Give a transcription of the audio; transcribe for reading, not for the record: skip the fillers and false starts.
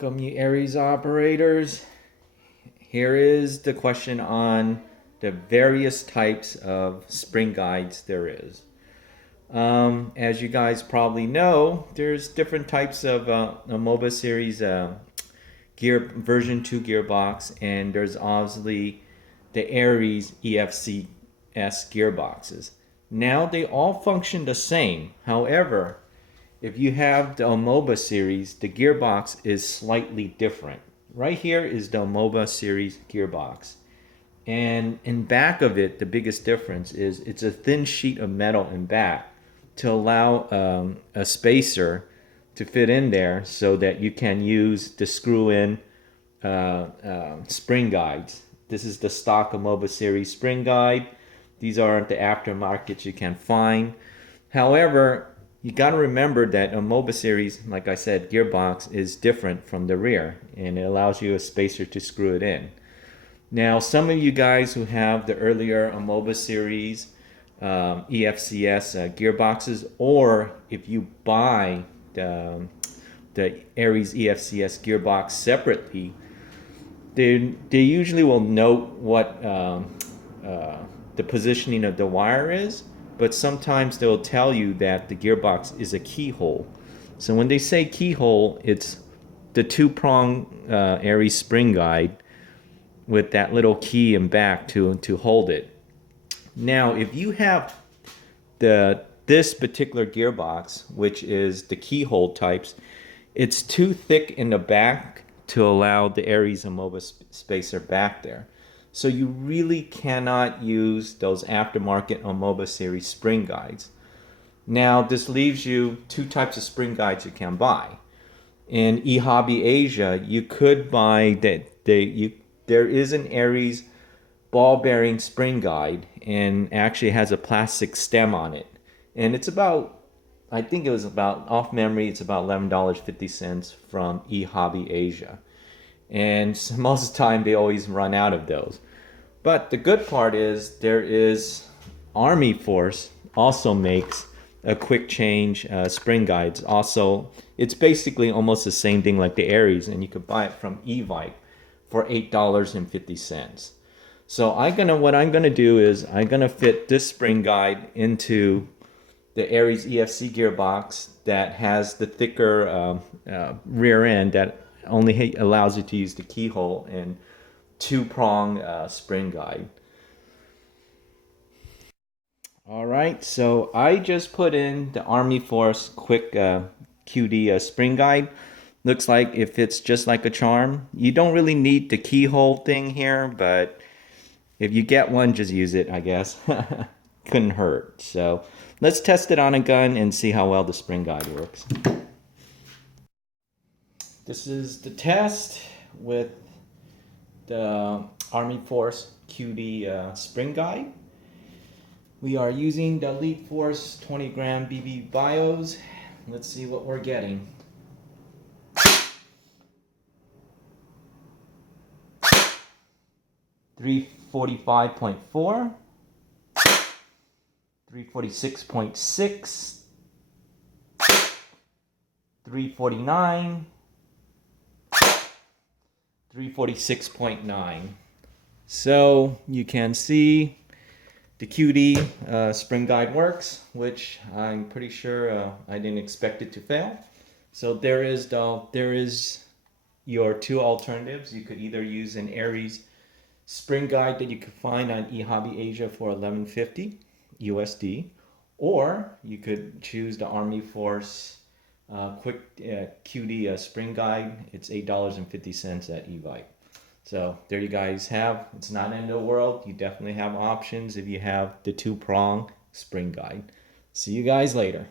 Welcome, you Aries operators. Here is the question on the various types of spring guides there is. As you guys probably know, there's different types of a MOBA series gear version 2 gearbox, and there's obviously the Aries EFCS gearboxes. Now they all function the same. However, if you have the MOBA series, the gearbox is slightly different. Right here is the MOBA series gearbox. And in back of it, the biggest difference is it's a thin sheet of metal in back to allow a spacer to fit in there so that you can use the screw-in spring guides. This is the stock MOBA series spring guide. These are the aftermarkets you can find. However, you got to remember that a MOBA series, like I said, gearbox is different from the rear, and it allows you a spacer to screw it in. Now, some of you guys who have the earlier MOBA series EFCS gearboxes, or if you buy the Aries EFCS gearbox separately, they usually will note what the positioning of the wire is, but sometimes they'll tell you that the gearbox is a keyhole. So when they say keyhole, it's the two-prong Aries spring guide with that little key in back to hold it. Now, if you have this particular gearbox, which is the keyhole types, it's too thick in the back to allow the Aries and MOBA spacer back there. So you really cannot use those aftermarket MOBA series spring guides. Now, this leaves you two types of spring guides you can buy. In eHobby Asia, you could buy there is an Aries ball bearing spring guide, and actually has a plastic stem on it. And it's about, I think it was about, off memory, it's about $11.50 from eHobby Asia. And most of the time they always run out of those. But the good part is there is Army Force also makes a quick change spring guides. Also, it's basically almost the same thing like the Aries, and you could buy it from eVike for $8.50. So what I'm gonna do is I'm gonna fit this spring guide into the Aries EFC gearbox that has the thicker rear end that only allows you to use the keyhole and two-prong spring guide. All right, so I just put in the Army Force quick QD spring guide. Looks like it fits just like a charm. You don't really need the keyhole thing here, but if you get one, just use it, I guess. Couldn't hurt. So let's test it on a gun and see how well the spring guide works. This is the test with the Army Force QD spring guide. We are using the Elite Force 20 gram BB Bios. Let's see what we're getting. .345.4, 346.6, 349, 346.9. So you can see the QD spring guide works, which I'm pretty sure I didn't expect it to fail. So there is your two alternatives. You could either use an Aries spring guide that you can find on eHobby Asia for $11.50 USD, or you could choose the Army Force quick QD spring guide. It's $8.50 at eVike. So there you guys have. It's not the end of the world. You definitely have options if you have the two-prong spring guide. See you guys later.